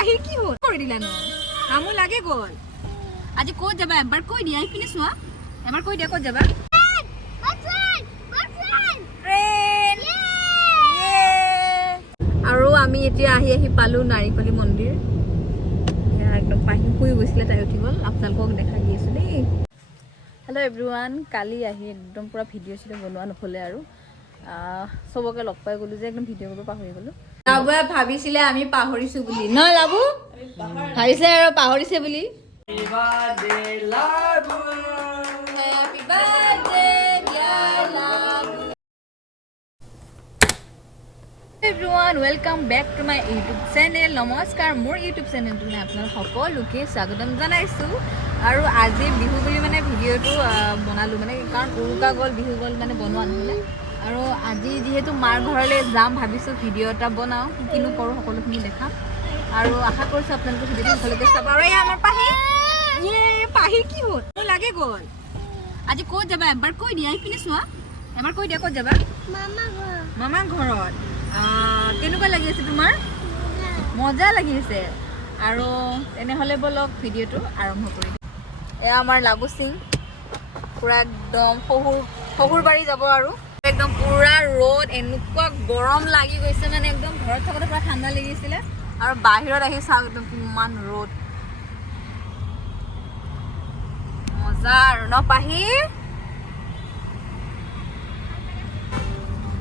পাহি কি হ'ল কৰি দিলা ন আমু লাগে গল আজি ক'ত যাবা এবাৰ কৈ দিয়া ইপিনে চোৱা এবাৰ কৈ দিয়া ক'ত যাবা আৰু আমি এতিয়া আহি পালো নাৰিকলি মন্দিৰ একদম পাহি শুই গৈছিলে তাই উঠি গ'ল আপোনালোকক দেখাই দি আছো দেই হেল্ল' এভৰিৱান কালি আহি একদম পুৰা ভিডিঅ' চিডিঅ' বনোৱা নহ'লে আৰু চবকে লগ পাই গ'লো যে একদম ভিডিঅ' কৰিব পাহৰি গ'লো লাবুৱে ভাবিছিলে আমি পাহৰিছো বুলি ন লাবু ভাবিছিলে আৰু পাহৰিছে বুলি Happy birthday dear Labu everyone welcome back to my YouTube channel নমস্কাৰ মোৰ YouTube চেনেলটোলৈ আপোনালোক সকলোকে স্বাগতম জনাইছো আৰু আজি বিহু বুলি মানে ভিডিঅ'টো বনালো মানে কাৰণ উৰুকা গ'ল বিহু গ'ল মানে বনোৱা নহ'লে আৰু আজি যিহেতু মাৰ ঘৰলৈ যাম ভাবিছোঁ ভিডিঅ' এটা বনাওঁ কিনো কৰোঁ সকলোখিনি দেখাম আৰু আশা কৰিছোঁ আপোনালোকে ভিডিঅ'টো সকলোকে চাব আৰু এই আমাৰ পাহি পাহি কি হ'ল মোৰ লাগে গ'ল আজি ক'ত যাবা এবাৰ কৈ দিয়া ইপিনে চোৱা এবাৰ কৈ দিয়া ক'ত যাবা মামা ঘৰত কেনেকুৱা লাগি আছে তোমাৰ মজা লাগি আছে আৰু তেনেহ'লে বলক ভিডিঅ'টো আৰম্ভ কৰি দিওঁ এয়া আমাৰ লাবু সিং পুৰা একদম শহুৰ বাৰী যাব আৰু একদম পুৰা ৰ'দ এনেকুৱা গৰম লাগি গৈছে মানে একদম ঘৰত থাকোঁতে পুৰা ঠাণ্ডা লাগিছিলে আৰু বাহিৰত আহি চাওঁ একদম কিমান ৰ'দ মজা আৰু ন পাহি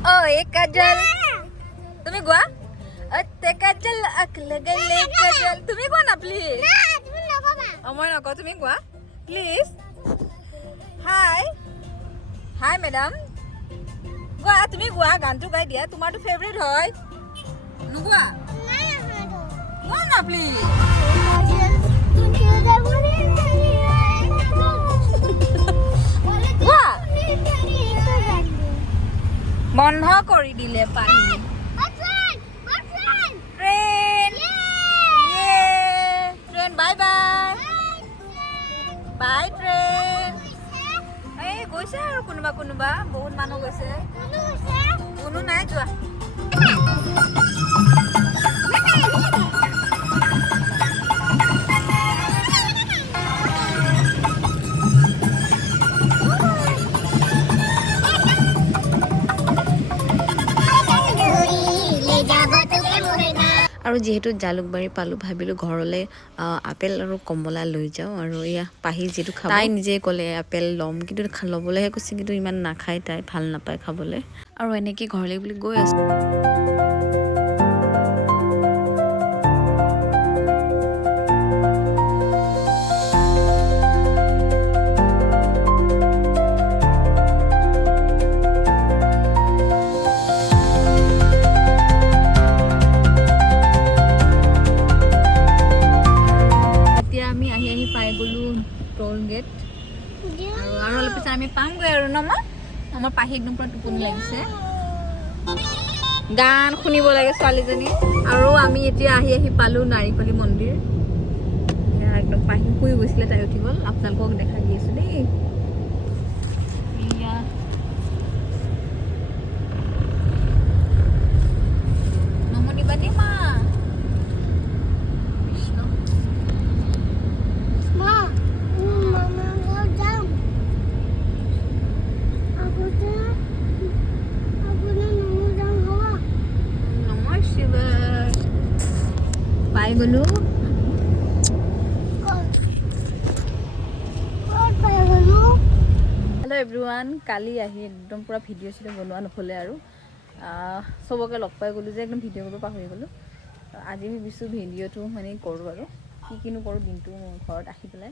ঐ কাজল তুমি গোৱা অতে কাজল আখ লগালে কাজল তুমি গোৱা না প্লিজ না তুমি নকবা মই নকওঁ তুমি গোৱা প্লিজ হাই হাই মেডাম গোৱা তুমি গোৱা গানটো গাই দিয়া তোমাৰটো ফেভৰেট হয় নোগোৱা গোৱা না প্লিজ বন্ধ কৰি দিলে পানী train bye bye bye train এই গৈছে আৰু কোনোবা কোনোবা বহুত মানুহ গৈছে কোনো নাই যোৱা আৰু যিহেতু জালুকবাৰী পালোঁ ভাবিলোঁ ঘৰলৈ আপেল আৰু কমলা লৈ যাওঁ আৰু এয়া পাহি যিহেতু খাব তাই নিজে ক'লে আপেল ল'ম কিন্তু ল'বলৈহে কৈছে কিন্তু ইমান নাখায় তাই ভাল নাপায় খাবলৈ আৰু এনেকৈ ঘৰলৈ বুলি গৈ আছোঁ আৰু অলপ পিছত আমি পামগৈ আৰু ন মা আমাৰ পাহি একদম পুৰা টোপনি লাগিছে গান শুনিব লাগে ছোৱালীজনী আৰু আমি এতিয়া আহি পালোঁ নাৰিকলি মন্দিৰ একদম পাহি শুই গৈছিলে তাই উঠি গ'ল আপোনালোকক দেখাই দি আছোঁ দেই নমনিবা দেই মা পাই গ'লো হেল্ল' এভৰিৱান কালি আহি একদম পুৰা ভিডিঅ' চিডিঅ' বনোৱা নহ'লে আৰু চবকে লগ পাই গ'লো যে একদম ভিডিঅ' কৰিব পাহৰি গ'লোঁ আজি ভাবিছোঁ ভিডিঅ'টো মানে কৰোঁ আৰু কিনো কৰোঁ দিনটো ঘৰত আহি পেলাই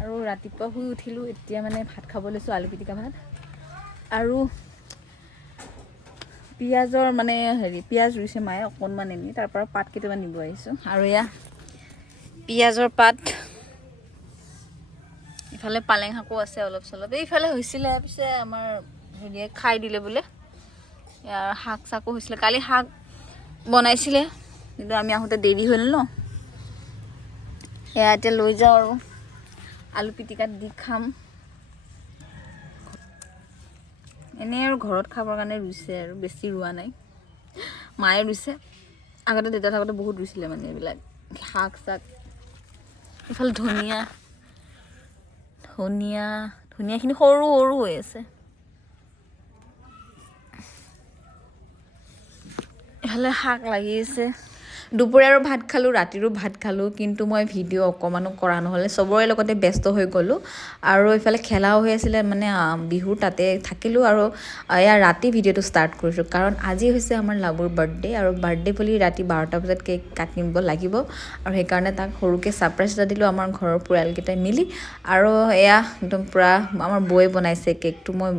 আৰু ৰাতিপুৱা শুই উঠিলোঁ এতিয়া মানে ভাত খাব লৈছোঁ আলু পিটিকা ভাত আৰু পিঁয়াজৰ মানে পিঁয়াজ ৰুইছে মায়ে অকণমান এনেই তাৰ পৰা পাত কেইটামান নিব আহিছোঁ আৰু এয়া পিঁয়াজৰ পাত ইফালে পালেং শাকো আছে অলপ চলপ এইফালে হৈছিলে পিছে আমাৰ হেৰিয়ে খাই দিলে বোলে ইয়াৰ শাক চাকো হৈছিলে কালি শাক বনাইছিলে কিন্তু আমি আহোঁতে দেৰি হ'ল ন এয়া এতিয়া লৈ যাওঁ আৰু আলু পিটিকাত দি খাম এনেই আৰু ঘৰত খাবৰ কাৰণে ৰুইছে আৰু বেছি ৰোৱা নাই মায়ে ৰুইছে আগতে দেউতা থাকোঁতে বহুত ৰুইছিলে মানে এইবিলাক শাক চাক এইফালে ধনিয়া ধনিয়া ধনিয়াখিনি সৰু সৰু হৈ আছে এইফালে শাক লাগি আছে দুপৰীয়াৰো ভাত খালোঁ ৰাতিৰো ভাত খালোঁ কিন্তু মই ভিডিঅ' অকণমানো কৰা নহ'লে চবৰে লগতে ব্যস্ত হৈ গ'লোঁ আৰু এইফালে খেলাও হৈ আছিলে মানে বিহুৰ তাতে থাকিলোঁ আৰু এয়া ৰাতি ভিডিঅ'টো ষ্টাৰ্ট কৰিছোঁ কাৰণ আজি হৈছে আমাৰ লাবুৰ বাৰ্থডে আৰু বাৰ্থডে বুলি ৰাতি 12টা বজাত কেক কাটিব লাগিব আৰু সেইকাৰণে তাক সৰুকৈ ছাৰপ্ৰাইজ এটা দিলোঁ আমাৰ ঘৰৰ পৰিয়ালকেইটাই মিলি আৰু এয়া একদম পূৰা আমাৰ বৌয়ে বনাইছে কেকটো মই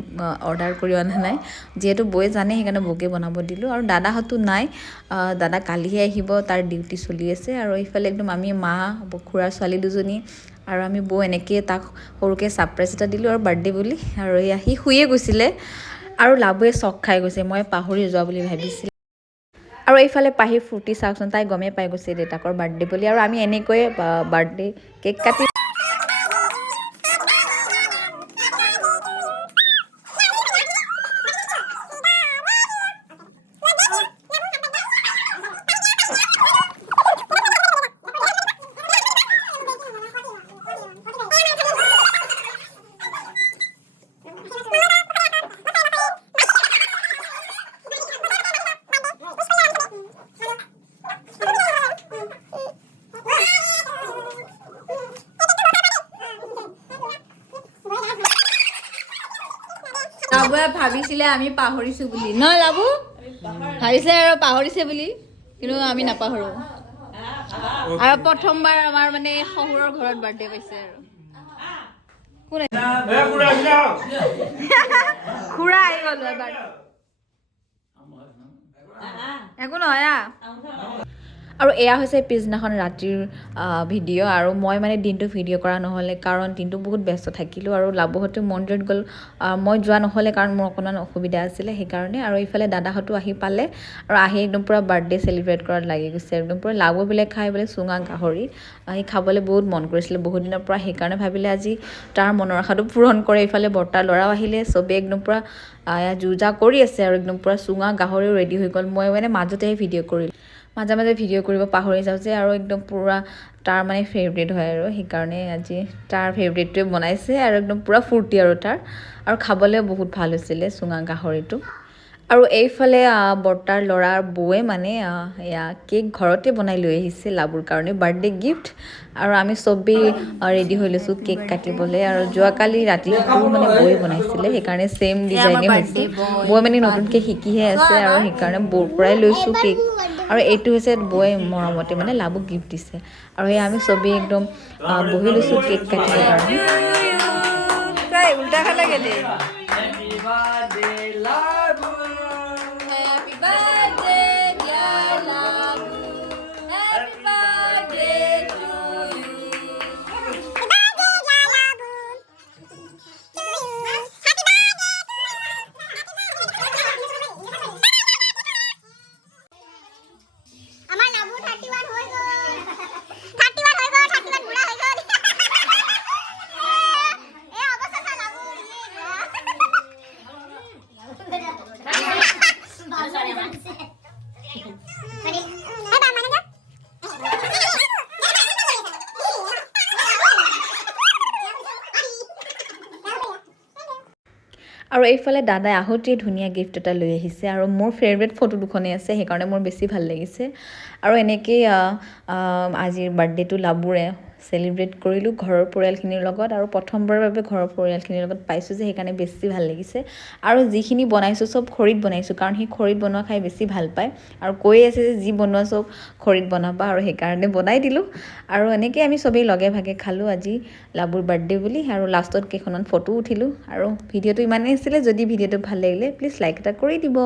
অৰ্ডাৰ কৰি অনা নাই যিহেতু বৌয়ে জানে সেইকাৰণে বৌকে বনাব দিলোঁ আৰু দাদাহঁতো নাই দাদা কালিহে আহিব তাৰ ডিউটি চলি আছে আৰু এইফালে একদম আমি মা খুৰাৰ ছোৱালী দুজনী আৰু আমি বৌ এনেকৈ তাক সৰুকৈ ছাৰপ্ৰাইজ এটা দিলোঁ আৰু বাৰ্থডে বুলি আৰু এয়া সি শুয়ে গৈছিলে আৰু লাবুৱে চক খাই গৈছে মই পাহৰি যোৱা বুলি ভাবিছিলোঁ আৰু এইফালে পাহিৰ ফূৰ্তি চাওকচোন তাই গমেই পাই গৈছে দেউতাকৰ বাৰ্থডে বুলি আৰু আমি এনেকৈয়ে বাৰ্থডে কেক কাটি লাবুৱে ভাবিছিলে আমি পাহৰিছোঁ বুলি ন লাবু ভাবিছে আৰু পাহৰিছে বুলি কিন্তু আমি নাপাহৰোঁ আৰু প্ৰথমবাৰ আমাৰ মানে শহুৰৰ ঘৰত বাৰ্থডে পাইছে আৰু খুৰা আহি গ'লো এবাৰ একো নহয় আৰু এয়া হৈছে পিছদিনাখন ৰাতিৰ ভিডিঅ' আৰু মই মানে দিনটো ভিডিঅ' কৰা নহ'লে কাৰণ দিনটো বহুত ব্যস্ত থাকিলোঁ আৰু লাবুহঁতে মন্দিৰত গ'ল মই যোৱা নহ'লে কাৰণ মোৰ অকণমান অসুবিধা আছিলে সেইকাৰণে আৰু এইফালে দাদাহঁতো আহি পালে আৰু আহি একদম পূৰা বাৰ্থডে চেলিব্ৰেট কৰাত লাগি গৈছে একদম পূৰা লাবুবিলাক খাই বোলে চুঙা গাহৰি সি খাবলৈ বহুত মন কৰিছিলে বহুত দিনৰ পৰা সেইকাৰণে ভাবিলে আজি তাৰ মনৰ আশাটো পূৰণ কৰে এইফালে বৰ্তাৰ ল'ৰাও আহিলে চবেই একদম পূৰা যুজা কৰি আছে আৰু একদম পূৰা চুঙা গাহৰিও ৰেডি হৈ গ'ল মই মানে মাজতেহে ভিডিঅ' কৰিলোঁ মাজে মাজে ভিডিঅ' কৰিব পাহৰি যাওঁ যে আৰু একদম পূৰা তাৰ মানে ফেভৰেট হয় আৰু সেইকাৰণে আজি তাৰ ফেভৰেটটোৱে বনাইছে আৰু একদম পূৰা ফূৰ্তি আৰু তাৰ আৰু খাবলৈও বহুত ভাল হৈছিলে চুঙা গাহৰিটো আৰু এইফালে বৰ্তাৰ ল'ৰাৰ বৌয়ে মানে এয়া কেক ঘৰতে বনাই লৈ আহিছে লাবুৰ কাৰণে বাৰ্থডে গিফ্ট আৰু আমি চবেই ৰেডি হৈ লৈছোঁ কেক কাটিবলৈ আৰু যোৱাকালি ৰাতিটো মানে বৌয়ে বনাইছিলে সেইকাৰণে ছেইম ডিজাইনে হৈছে বৌয়ে মানে নতুনকৈ শিকিহে আছে আৰু সেইকাৰণে বৌৰ পৰাই লৈছোঁ কেক আৰু এইটো হৈছে বৌয়ে মৰমতে মানে লাবুক গিফ্ট দিছে আৰু এই আমি চবেই একদম বহি লৈছোঁ কেক কাটিবৰ কাৰণে উল্টা খালে গেলে আৰু এইফালে দাদাই আহোঁতেই ধুনীয়া গিফ্ট এটা লৈ আহিছে আৰু মোৰ ফেভৰেট ফটো দুখনেই আছে সেইকাৰণে মোৰ বেছি ভাল লাগিছে আৰু এনেকেই আজিৰ বাৰ্থডেটো লাবুৰে চেলিব্ৰেট কৰিলোঁ ঘৰৰ পৰিয়ালখিনিৰ লগত আৰু প্ৰথমবাৰৰ বাবে ঘৰৰ পৰিয়ালখিনিৰ লগত পাইছোঁ যে সেইকাৰণে বেছি ভাল লাগিছে আৰু যিখিনি বনাইছোঁ চব খৰিত বনাইছোঁ কাৰণ সি খৰিত বনোৱা খাই বেছি ভাল পায় আৰু কৈ আছে যে যি বনোৱা চব খৰিত বনাবা আৰু সেইকাৰণে বনাই দিলোঁ আৰু এনেকৈ আমি চবেই লগে ভাগে খালোঁ আজি লাবুৰ বাৰ্থডে বুলি আৰু লাষ্টত কেইখনমান ফটো উঠিলোঁ আৰু ভিডিঅ'টো ইমানেই আছিলে যদি ভিডিঅ'টো ভাল লাগিলে প্লিজ লাইক এটা কৰি দিব